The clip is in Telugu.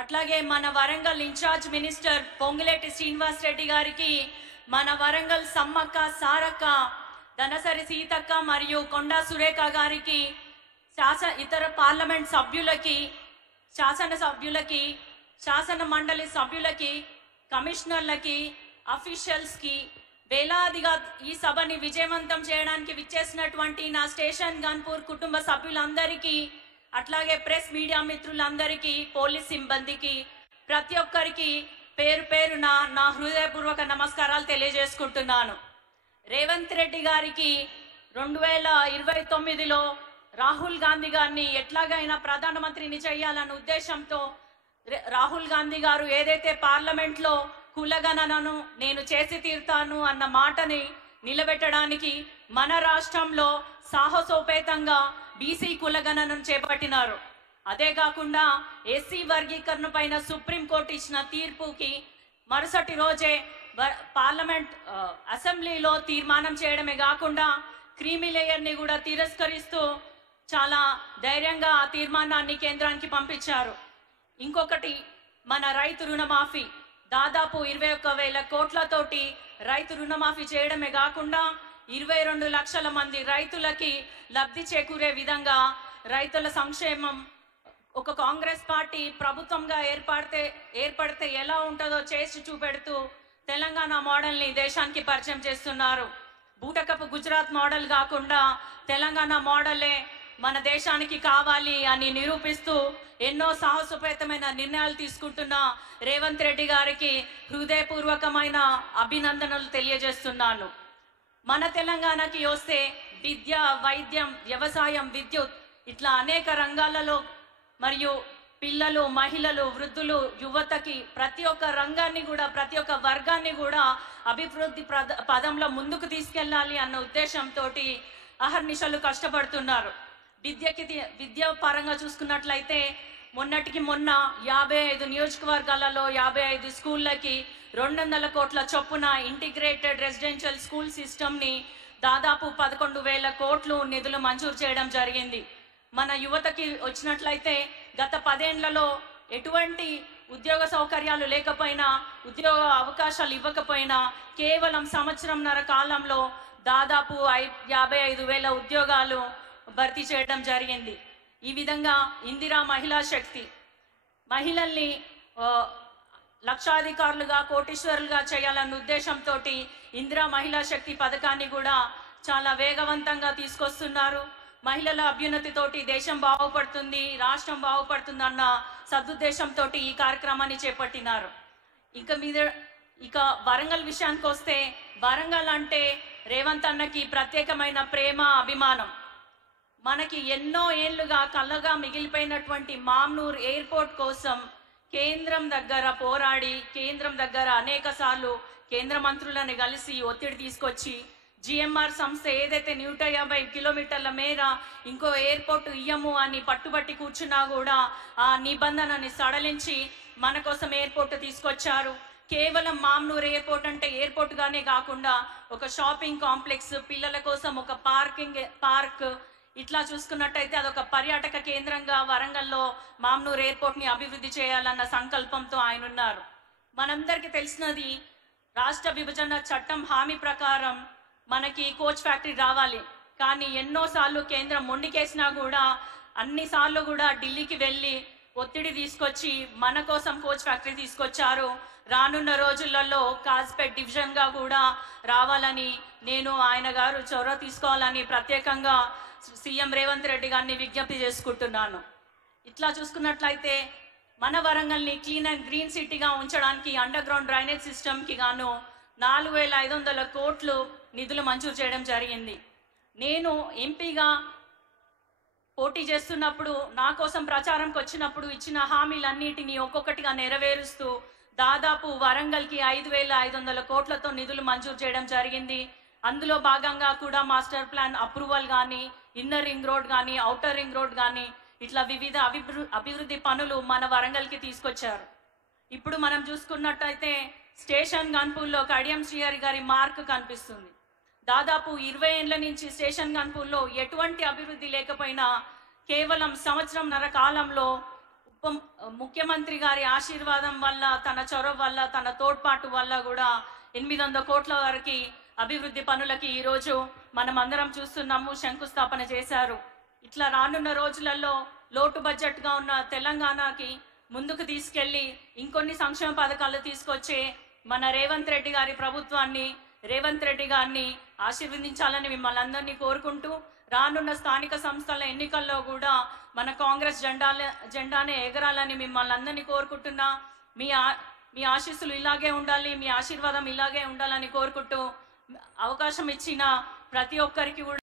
అట్లాగే మన వరంగల్ ఇన్ఛార్జ్ మినిస్టర్ పొంగులేటి శ్రీనివాస్ రెడ్డి గారికి, మన వరంగల్ సమ్మక్క సారక్క ధనసరి సీతక్క మరియు కొండా సురేఖ గారికి, ఇతర పార్లమెంట్ సభ్యులకి, శాసన సభ్యులకి, శాసన మండలి సభ్యులకి, కమిషనర్లకి, అఫీషియల్స్కి, వేలాదిగా ఈ సభని విజయవంతం చేయడానికి విచ్చేసినటువంటి నా స్టేషన్ గన్పూర్ కుటుంబ సభ్యులందరికీ, అట్లాగే ప్రెస్ మీడియా మిత్రులందరికీ, పోలీస్ సిబ్బందికి, ప్రతి ఒక్కరికి పేరు పేరున నా హృదయపూర్వక నమస్కారాలు తెలియజేసుకుంటున్నాను. రేవంత్ రెడ్డి గారికి 2029లో రాహుల్ గాంధీ గారిని ఎట్లాగైనా ప్రధానమంత్రిని చేయాలన్న ఉద్దేశంతో రాహుల్ గాంధీ గారు ఏదైతే పార్లమెంట్లో కులగణనను నేను చేసి తీరుతాను అన్న మాటని నిలబెట్టడానికి మన రాష్ట్రంలో సాహసోపేతంగా బీసీ కులగణనను చేపట్టినారు. అదే కాకుండా ఎస్సీ వర్గీకరణ పైన సుప్రీంకోర్టు ఇచ్చిన తీర్పుకి మరుసటి రోజే పార్లమెంట్ అసెంబ్లీలో తీర్మానం చేయడమే కాకుండా క్రీమీ లేయర్ని కూడా తిరస్కరిస్తూ చాలా ధైర్యంగా ఆ తీర్మానాన్ని కేంద్రానికి పంపించారు. ఇంకొకటి, మన రైతు రుణమాఫీ దాదాపు 21,000 కోట్లతోటి రైతు రుణమాఫీ చేయడమే కాకుండా 22 లక్షల మంది రైతులకి లబ్ధి చేకూరే విధంగా రైతుల సంక్షేమం ఒక కాంగ్రెస్ పార్టీ ప్రభుత్వంగా ఏర్పడితే ఎలా ఉంటుందో చేసి చూపెడుతూ తెలంగాణ మోడల్ని దేశానికి పరిచయం చేస్తున్నారు. బూటకపు గుజరాత్ మోడల్ కాకుండా తెలంగాణ మోడలే మన దేశానికి కావాలి అని నిరూపిస్తూ ఎన్నో సాహసోపేతమైన నిర్ణయాలు తీసుకుంటున్న రేవంత్ రెడ్డి గారికి హృదయపూర్వకమైన అభినందనలు తెలియజేస్తున్నాను. మన తెలంగాణకి వస్తే విద్య, వైద్యం, వ్యవసాయం, విద్యుత్ ఇట్లా అనేక రంగాలలో మరియు పిల్లలు, మహిళలు, వృద్ధులు, యువతకి ప్రతి ఒక్క రంగాన్ని కూడా, ప్రతి ఒక్క వర్గాన్ని కూడా అభివృద్ధి పదంలో ముందుకు తీసుకెళ్ళాలి అన్న ఉద్దేశంతో అహర్నిశలు కష్టపడుతున్నారు. విద్య పరంగా చూసుకున్నట్లయితే మొన్నటికి మొన్న 55 నియోజకవర్గాలలో 55 స్కూళ్ళకి 200 కోట్ల చొప్పున ఇంటిగ్రేటెడ్ రెసిడెన్షియల్ స్కూల్ సిస్టమ్ని దాదాపు 11,000 కోట్లు నిధులు మంజూరు చేయడం జరిగింది. మన యువతకి వచ్చినట్లయితే గత 10 ఏళ్లలో ఎటువంటి ఉద్యోగ సౌకర్యాలు లేకపోయినా, ఉద్యోగ అవకాశాలు ఇవ్వకపోయినా కేవలం సంవత్సరంన్నర కాలంలో దాదాపు 55,000 ఉద్యోగాలు భర్తీ చేయడం జరిగింది. ఈ విధంగా ఇందిరా మహిళా శక్తి మహిళల్ని లక్షాధికారులుగా, కోటీశ్వరులుగా చేయాలన్న ఉద్దేశంతో ఇందిరా మహిళా శక్తి పథకాన్ని కూడా చాలా వేగవంతంగా తీసుకొస్తున్నారు. మహిళల అభ్యున్నతితోటి దేశం బాగుపడుతుంది, రాష్ట్రం బాగుపడుతుంది అన్న సదుద్దేశంతో ఈ కార్యక్రమాన్ని చేపట్టినారు. ఇక వరంగల్ విషయానికి వస్తే, వరంగల్ అంటే రేవంత్ అన్నకి ప్రత్యేకమైన ప్రేమ, అభిమానం. మనకి ఎన్నో ఏళ్లుగా కళ్ళగా మిగిలిపోయినటువంటి మామ్నూర్ ఎయిర్పోర్ట్ కోసం కేంద్రం దగ్గర పోరాడి, కేంద్రం దగ్గర అనేక సార్లు కేంద్ర మంత్రులను కలిసి ఒత్తిడి తీసుకొచ్చి జిఎంఆర్ సంస్థ ఏదైతే 150 కిలోమీటర్ల మేర ఇంకో ఎయిర్పోర్ట్ ఇయ్యము అని పట్టుబట్టి కూర్చున్నా కూడా ఆ నిబంధనని సడలించి మన కోసం ఎయిర్పోర్ట్ తీసుకొచ్చారు. కేవలం మామ్నూర్ ఎయిర్పోర్ట్ అంటే ఎయిర్పోర్ట్ గానే కాకుండా ఒక షాపింగ్ కాంప్లెక్స్, పిల్లల కోసం ఒక పార్క్, ఇట్లా చూసుకున్నట్టయితే అదొక పర్యాటక కేంద్రంగా వరంగల్లో మామ్నూర్ ఎయిర్పోర్ట్ని అభివృద్ధి చేయాలన్న సంకల్పంతో ఆయన ఉన్నారు. మనందరికీ తెలిసినది, రాష్ట్ర విభజన చట్టం హామీ ప్రకారం మనకి కోచ్ ఫ్యాక్టరీ రావాలి. కానీ ఎన్నోసార్లు కేంద్రం మొండికేసినా కూడా అన్నిసార్లు కూడా ఢిల్లీకి వెళ్ళి ఒత్తిడి తీసుకొచ్చి మన కోసం కోచ్ ఫ్యాక్టరీ తీసుకొచ్చారు. రానున్న రోజులలో కాజ్పేట్ డివిజన్గా కూడా రావాలని, నేను ఆయన గారు చొరవ తీసుకోవాలని ప్రత్యేకంగా సీఎం రేవంత్ రెడ్డి గారిని విజ్ఞప్తి చేసుకుంటున్నాను. ఇట్లా చూసుకున్నట్లయితే మన వరంగల్ని క్లీన్ అండ్ గ్రీన్ సిటీగా ఉంచడానికి అండర్ గ్రౌండ్ డ్రైనేజ్ సిస్టమ్కి గాను 4,500 కోట్లు నిధులు మంజూరు చేయడం జరిగింది. నేను ఎంపీగా పోటీ చేస్తున్నప్పుడు, నా కోసం ప్రచారంకి వచ్చినప్పుడు ఇచ్చిన హామీలన్నిటినీ ఒక్కొక్కటిగా నెరవేరుస్తూ దాదాపు వరంగల్కి 5,500 కోట్లతో నిధులు మంజూరు చేయడం జరిగింది. అందులో భాగంగా కూడా మాస్టర్ ప్లాన్ అప్రూవల్ కానీ, ఇన్నర్ రింగ్ రోడ్ కానీ, ఔటర్ రింగ్ రోడ్ కానీ ఇట్లా వివిధ అభివృద్ధి పనులు మన వరంగల్కి తీసుకొచ్చారు. ఇప్పుడు మనం చూసుకున్నట్టయితే స్టేషన్ గన్పూర్లో కడియం శ్రీహరి గారి మార్క్ కనిపిస్తుంది. దాదాపు 20 ఏళ్ల నుంచి స్టేషన్ గన్పూర్లో ఎటువంటి అభివృద్ధి లేకపోయినా కేవలం సంవత్సరంన్నర కాలంలో ముఖ్యమంత్రి గారి ఆశీర్వాదం వల్ల, తన చొరవ వల్ల, తన తోడ్పాటు వల్ల కూడా 800 కోట్ల వరకు అభివృద్ధి పనులకి ఈరోజు మనం అందరం చూస్తున్నాము, శంకుస్థాపన చేశారు. ఇట్లా రానున్న రోజులలో లోటు బడ్జెట్గా ఉన్న తెలంగాణకి ముందుకు తీసుకెళ్లి ఇంకొన్ని సంక్షేమ పథకాలు తీసుకొచ్చే మన రేవంత్ రెడ్డి గారి ప్రభుత్వాన్ని, రేవంత్ రెడ్డి గారిని ఆశీర్వదించాలని మిమ్మల్ని అందరినీ కోరుకుంటూ, రానున్న స్థానిక సంస్థల ఎన్నికల్లో కూడా మన కాంగ్రెస్ జెండానే ఎగరాలని మిమ్మల్ని అందరినీ కోరుకుంటున్నా. మీ ఆశీస్సులు ఇలాగే ఉండాలి, మీ ఆశీర్వాదం ఇలాగే ఉండాలని కోరుకుంటూ అవకాశం ఇచ్చిన ప్రతి ఒక్కరికి కూడా